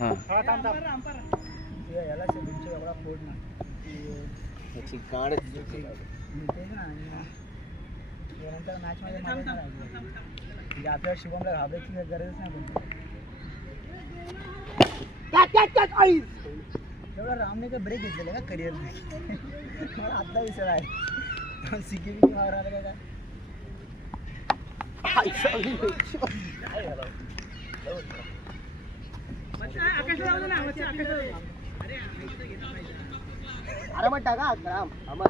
हां याला तुमची एवढा फोड ना त्याची गाड तेच ना नंतर मॅच मध्ये म्हणजे आपल्या शुभमला घाबरायची गरजच नाही पण तेवढा रामने काय ब्रेक घेतलेला का करिअर मला आता विसर आहे सिक्युरिटी मावर आला काय अरे मग टाका राम अमर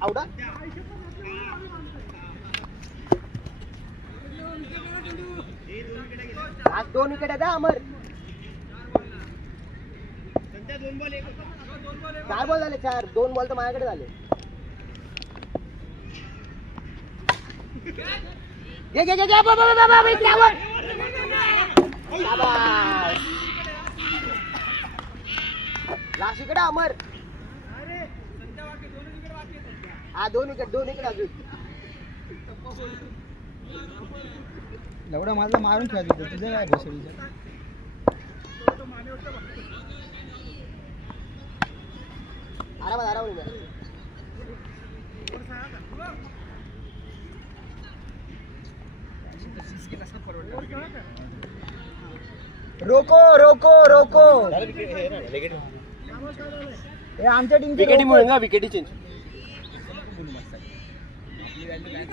आवडा आज 2 विकेट आहेत अमर. 4 बॉल झाले 4 2 बॉल तर माझ्याकडे झाले. घे घे घे बाबा इकडे लास्ट इकडे अमर. हा 2 विकेट अजून एवढा माझा मारून खेळत होतं तुझं काय घोसडीचं आराम रोको रोको रोको हे आमच्या टीमची विकेटी मिळून ना विकेटी चेंज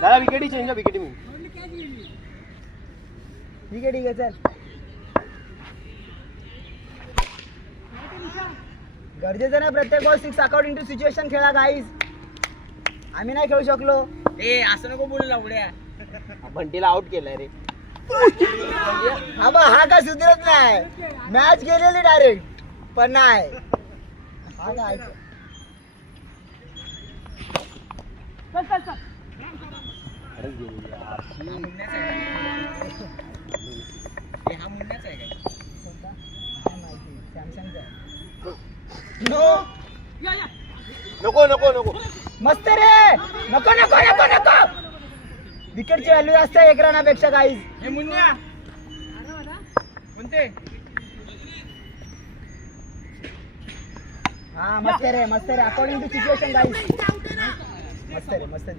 दादा विकेटी चेंज ना विकेटी मिळून ठीक आहे चल गरजेचं नाही प्रत्येक बॉल 6 अकॉर्डिंग टू सिच्युएशन खेळा गाईज. आम्ही नाही खेळू शकलो असं नको बोलू लावड्या बंटीला आउट केलाय रे. हा काय सुधरत नाही मॅच गेलेली डायरेक्ट पण नाही हा काय नको मस्त रे नको विकेटची व्हॅल्यू जास्त आहे 1 रनापेक्षा गाईज. हा मस्त रे अकॉर्डिंग टू सिच्युएशन गाईज. मस्त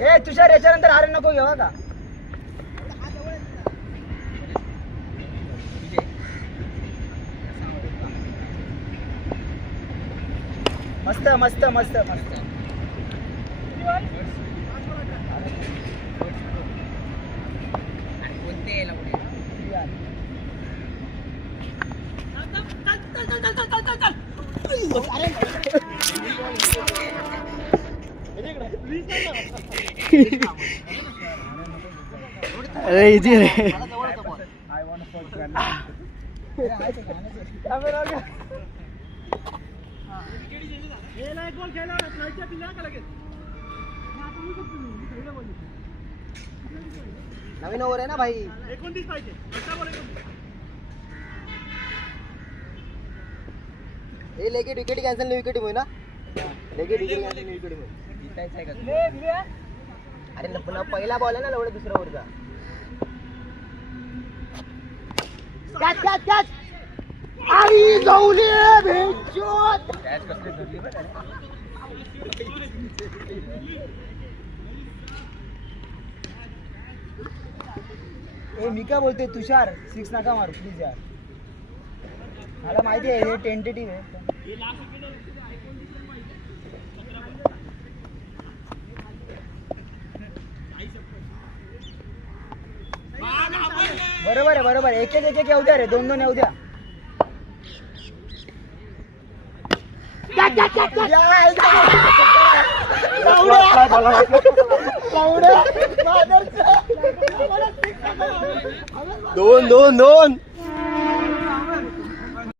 ए तुषार याच्यानंतर हार नको घेवा का मस्त अरे इजी रे नवीन ओव्हर आहे ना भाई 29 पाहिजे. हे लेगे विकेट कॅन्सल नाही विकेट होईल ना लेगे विकेट कॅन्सल नाही विकेट होईल. अरे न पहिला बॉल आहे ना एवढा दुसरा ओव्हरचा कॅच आई जाऊले भेंचोद कॅच कसली धरली बरं. ए मी काय बोलतोय तुषार 6 नका मारू प्लीज यार. मला माहिती आहे हे टेंटेटिव्ह आहे. बरोबर एक येऊ द्या रे 2 येऊ द्या. दोन